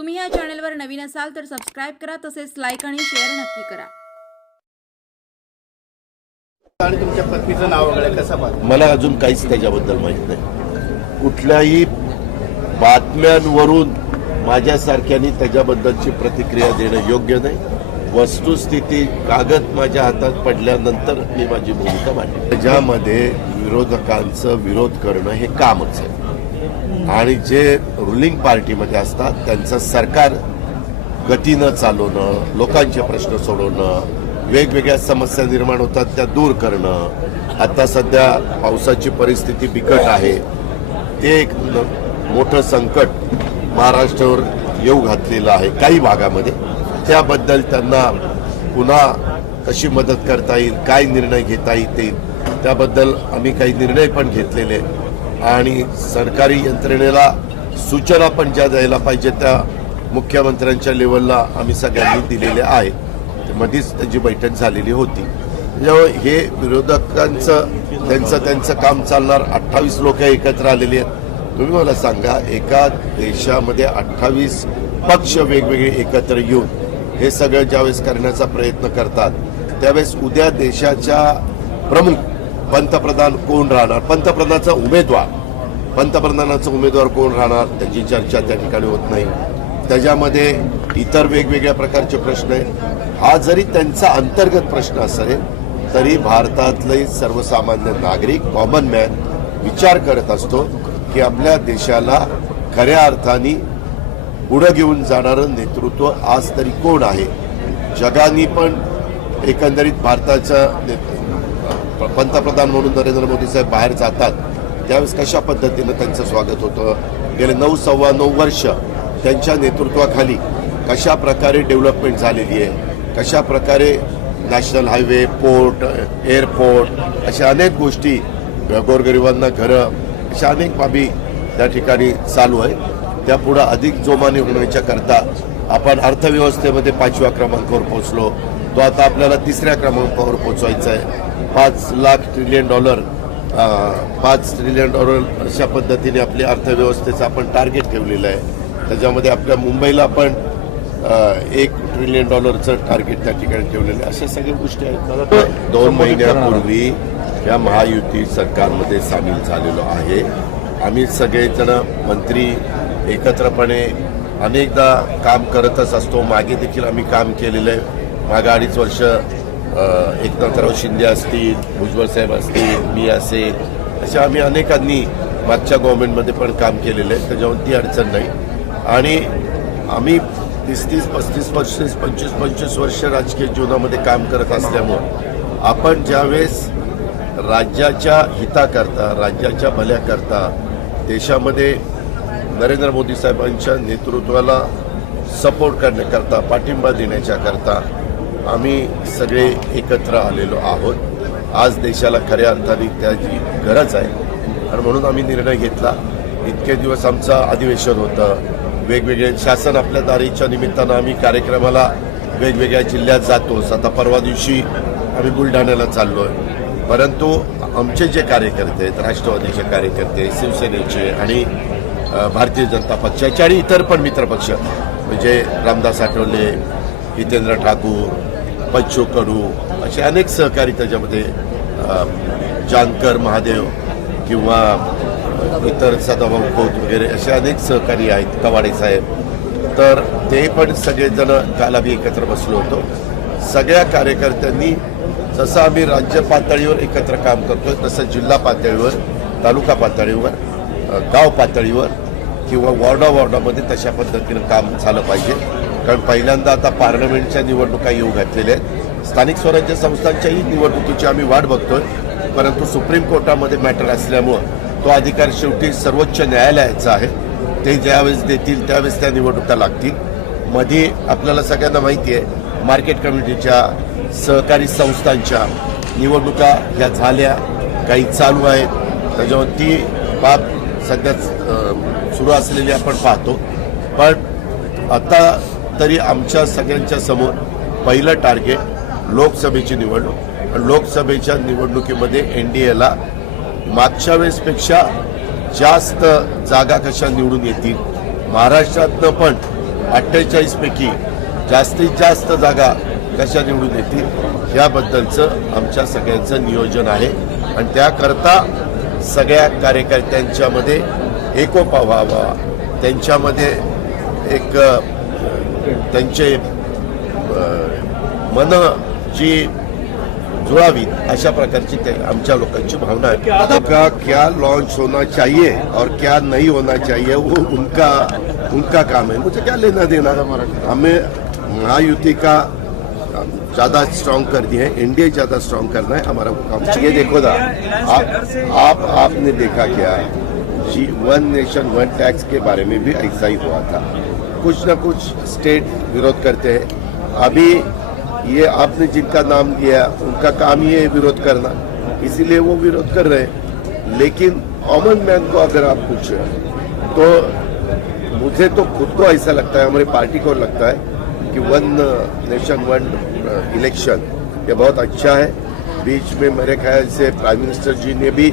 तुम्ही या चॅनलवर नवीन असाल तर सबस्क्राइब करा, तसेच लाईक आणि शेअर नक्की करा। आणि तुमच्या पत्नीचं नाव वगैरे कसं पाहता? मला अजून काहीच त्याच्याबद्दल माहित नाही। कुठल्याही बातम्यांवरून माझ्यासारख्यानी त्याच्याबद्दलची प्रतिक्रिया देणं योग्य नाही। वस्तुस्थिती कागद माझ्या हातात पडल्यानंतर मी माझी भूमिका मांडली। त्याच्यामध्ये विरोधकांचं विरोध करणं हे कामच आहे आणि जे रुलिंग पार्टीमध्ये असतात त्यांचं सरकार गतीनं चालवणं, लोकांचे प्रश्न सोडवणं, वेगवेगळ्या समस्या निर्माण होतात त्या दूर करणं। आता सध्या पावसाची परिस्थिती बिकट आहे, ते एक मोठं संकट महाराष्ट्रावर येऊ घातलेलं आहे काही भागामध्ये। त्याबद्दल त्यांना पुन्हा कशी मदत करता येईल, काय निर्णय घेता येतील त्याबद्दल आम्ही काही निर्णय पण घेतलेले आणि सरकारी यंत्रणेला सूचना पण ज्या द्यायला पाहिजे त्या मुख्यमंत्र्यांच्या लेवलला आम्ही सगळ्यांनी दिलेले आहे। मध्येच त्याची बैठक झालेली होती। त्यामुळे हे विरोधकांचं त्यांचं काम चालणार। 28 लोक एकत्र आलेली आहेत। तुम्ही मला सांगा, एका देशामध्ये 28 पक्ष वेगवेगळे एकत्र येऊन हे सगळं ज्यावेळेस करण्याचा प्रयत्न करतात त्यावेळेस उद्या देशाच्या प्रमुख पंतप्रधान कोण राहणार, पंतप्रधानाचा उमेदवार कोण राहणार त्याची चर्चा त्या ठिकाणी होत नाही। त्याच्यामध्ये इतर वेगवेगळ्या प्रकारचे प्रश्न आहेत। हा जरी त्यांचा अंतर्गत प्रश्न असेल तरी भारतातले सर्वसामान्य नागरिक, कॉमन मॅन विचार करत असतो की आपल्या देशाला खऱ्या अर्थाने पुढे घेऊन जाणारं नेतृत्व आज तरी कोण आहे। जगाने पण एकंदरीत भारताच्या पंतप्रधान म्हणून नरेंद्र मोदी साहेब बाहेर जातात त्यावेळेस कशा पद्धतीनं त्यांचं स्वागत होतं। गेले 9-9.25 वर्ष त्यांच्या नेतृत्वाखाली कशा प्रकारे डेव्हलपमेंट झालेली आहे, कशा प्रकारे नॅशनल हायवे, पोर्ट, एअरपोर्ट अशा अनेक गोष्टी, गोरगरिबांना घरं, अशा अनेक बाबी त्या ठिकाणी चालू आहे। त्यापुढे अधिक जोमाने होण्याच्या करता आपण अर्थव्यवस्थेमध्ये 5व्या क्रमांकावर पोहोचलो, तो आता आपल्याला 3ऱ्या क्रमांकावर पोहोचवायचा आहे। $5 ट्रिलियन अशा पद्धतीने आपल्या अर्थव्यवस्थेचं आपण टार्गेट ठेवलेलं आहे। त्याच्यामध्ये आपल्या मुंबईला पण $1 ट्रिलियन टार्गेट त्या ठिकाणी ठेवलेलं आहे। अशा सगळ्या गोष्टी आहेत। 2 महिन्यापूर्वी या महायुती सरकारमध्ये सामील झालेलो आहे। आम्ही सगळेजण मंत्री एकत्रपणे अनेकदा काम करतच असतो। मागे देखील आम्ही काम केलेलं आहे। मागे 2.5 वर्ष एकनाथराव शिंदे असतील, भुजबळ साहेब असतील, मी असेल, अशा आम्ही अनेकांनी मागच्या गव्हर्नमेंटमध्ये पण काम केलेलं आहे। त्याच्यावर ती अडचण नाही आणि आम्ही 30, 35, 25 वर्ष राजकीय जीवनामध्ये काम करत असल्यामुळं आपण ज्यावेळेस राज्याच्या हिताकरता, राज्याच्या भल्याकरता देशामध्ये नरेंद्र मोदी साहेबांच्या नेतृत्वाला सपोर्ट करण्याकरता, पाठिंबा देण्याच्या करता आम्ही सगळे एकत्र आलेलो आहोत। आज देशाला खऱ्या अर्थाने त्याची गरज आहे आणि म्हणून आम्ही निर्णय घेतला। इतके दिवस आमचं अधिवेशन होतं, वेगवेगळे शासन आपल्या दारीच्या निमित्तानं आम्ही कार्यक्रमाला वेगवेगळ्या जिल्ह्यात जातोच। आता परवा दिवशी आम्ही बुलढाण्याला चाललो आहे, परंतु आमचे जे कार्यकर्ते आहेत, राष्ट्रवादीचे कार्यकर्ते, शिवसेनेचे आणि भारतीय जनता पक्षाचे आणि इतर पण मित्रपक्ष म्हणजे रामदास आठवले, हितेंद्र ठाकूर, बच्चू कडू असे अनेक सहकारी, त्याच्यामध्ये जानकर महादेव किंवा इतर सदाभाऊ खोत वगैरे असे अनेक सहकारी आहेत, कवाडे साहेब, तर ते पण सगळेजण काल आम्ही एकत्र बसलो होतो। सगळ्या कार्यकर्त्यांनी जसं आम्ही राज्य पातळीवर एकत्र काम करतोय तसं जिल्हा पातळीवर, तालुका पातळीवर, गाव पातळीवर किंवा वॉर्डामध्ये तशा पद्धतीनं काम झालं पाहिजे। कारण पहिल्यांदा आता पार्लमेंटच्या निवडणुका येऊ घातलेल्या आहेत। स्थानिक स्वराज्य संस्थांच्याही निवडणुकीची आम्ही वाट बघतोय, परंतु सुप्रीम कोर्टामध्ये मॅटर असल्यामुळं तो अधिकार शेवटी सर्वोच्च न्यायालयाचा आहे। ते ज्यावेळेस देतील त्यावेळेस त्या निवडणुका लागतील। मध्ये आपल्याला सगळ्यांना माहिती आहे मार्केट कमिटीच्या, सहकारी संस्थांच्या निवडणुका ह्या झाल्या, काही चालू आहेत। त्याच्यावर ती बाब सध्या सुरू असलेली आपण पाहतो। पण आता तरी आमच्या सगळ्यांच्या समोर पहिलं टार्गेट लोकसभेची निवडणूक। लोकसभेच्या निवडणुकीमध्ये NDAला मागच्या वेळेसपेक्षा जास्त जागा कशा निवडून येतील, महाराष्ट्रातनं पण 48 पैकी जास्तीत जास्त जागा कशा निवडून येतील याबद्दलचं आमच्या सगळ्यांचं नियोजन आहे आणि त्याकरता सगळ्या कार्यकर्त्यांच्यामध्ये एकोपा व्हावा, त्यांच्यामध्ये एक त्यांचे मन जी जुड़ावीत अशा प्रकारची आमच्या लोकांची भावना आहे। का क्या लॉन्च होना चाहिए और क्या नहीं होना चाहिए वो उनका काम है, मुझे क्या लेना देना। हमें महायुति का ज्यादा स्ट्रांग कर दिए हैं, इंडिया ज्यादा स्ट्रांग करना है हमारा वो काम। ये देखो ना, आपने देखा क्या जी, वन नेशन वन टैक्स के बारे में भी ऐसा ही हुआ था। कुछ ना कुछ स्टेट विरोध करते हैं। अभी ये आपने जिनका नाम लिया उनका काम ही है विरोध करना, इसीलिए वो विरोध कर रहे हैं। लेकिन कॉमन मैन को अगर आप पूछे तो मुझे तो खुद को ऐसा लगता है, हमारी पार्टी को लगता है कि वन नेशन वन इलेक्शन ये बहुत अच्छा है। बीच में मेरे ख्याल से प्राइम मिनिस्टर जी ने भी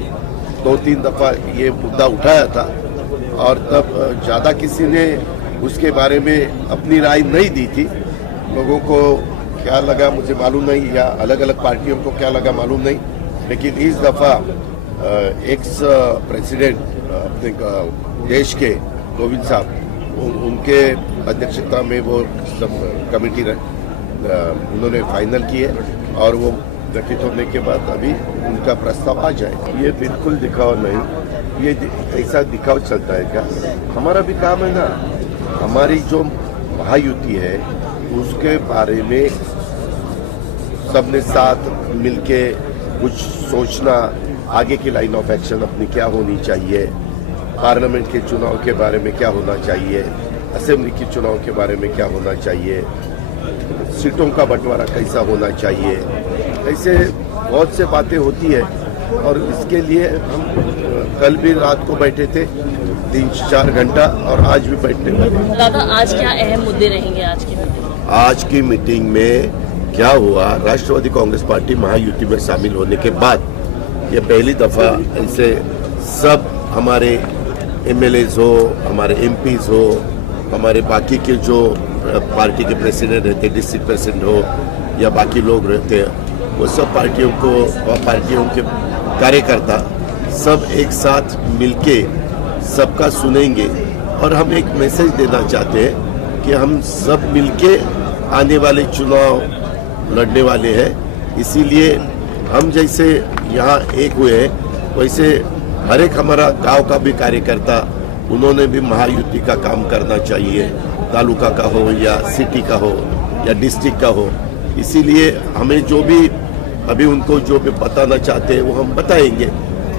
2-3 दफा ये मुद्दा उठाया था और तब ज्यादा किसी ने उसके बारे में अपनी राय नहीं दी थी। लोगों को क्या लगा मुझे मालूम नहीं, या अलग अलग पार्टियों को क्या लगा मालूम नहीं, लेकिन इस दफा एक्स प्रेसिडेंट अपने देश के कोविंद साहब उनके अध्यक्षता में वो सब कमेटी उन्होंने फाइनल की है और वो गठित होने के बाद अभी उनका प्रस्ताव आ जाए। ये बिल्कुल दिखावा नहीं, ये ऐसा दिखावा चलता है क्या? हमारा भी काम है ना, हमारी जो महायुति है उसके बारे में सबने साथ मिलके कुछ सोचना, आगे की लाइन ऑफ एक्शन अपनी क्या होनी चाहिए, पार्लियामेंट के चुनाव के बारे में क्या होना चाहिए, असेंबली के चुनाव के बारे में क्या होना चाहिए, सीटों का बंटवारा कैसा होना चाहिए, ऐसे बहुत से बातें होती है। और इसके लिए हम कल भी रात को बैठे थे 3-4 घंटा और आज भी बैठने वाले। दादा, आज क्या अहम मुद्दे रहेंगे आज की मीटिंग में क्या हुआ, राष्ट्रवादी कांग्रेस पार्टी महायुति में शामिल होने के बाद ये पहली दफा ऐसे सब हमारे एमएलएज हो, हमारे एमपीज हो, हमारे बाकी के जो पार्टी के प्रेसिडेंट रहते, डिस्ट्रिक्ट प्रेसिडेंट हो या बाकी लोग रहते हैं, वो सब पार्टियों के कार्यकर्ता सब एक साथ मिलके सबका सुनेंगे। और हम एक मैसेज देना चाहते हैं कि हम सब मिलके आने वाले चुनाव लड़ने वाले हैं, इसीलिए हम जैसे यहाँ एक हुए हैं वैसे हर एक हमारा गांव का भी कार्यकर्ता उन्होंने भी महायुति का काम करना चाहिए, तालुका का हो या सिटी का हो या डिस्ट्रिक्ट का हो। इसीलिए हमें जो भी अभी उनको जो भी बताना चाहते हैं वो हम बताएंगे,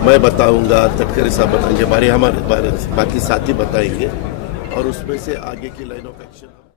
मैं बताऊंगा, तटकरे साहब बताएंगे, हमारे बाकी साथी बताएंगे और उसमें से आगे की लाइन ऑफ एक्शन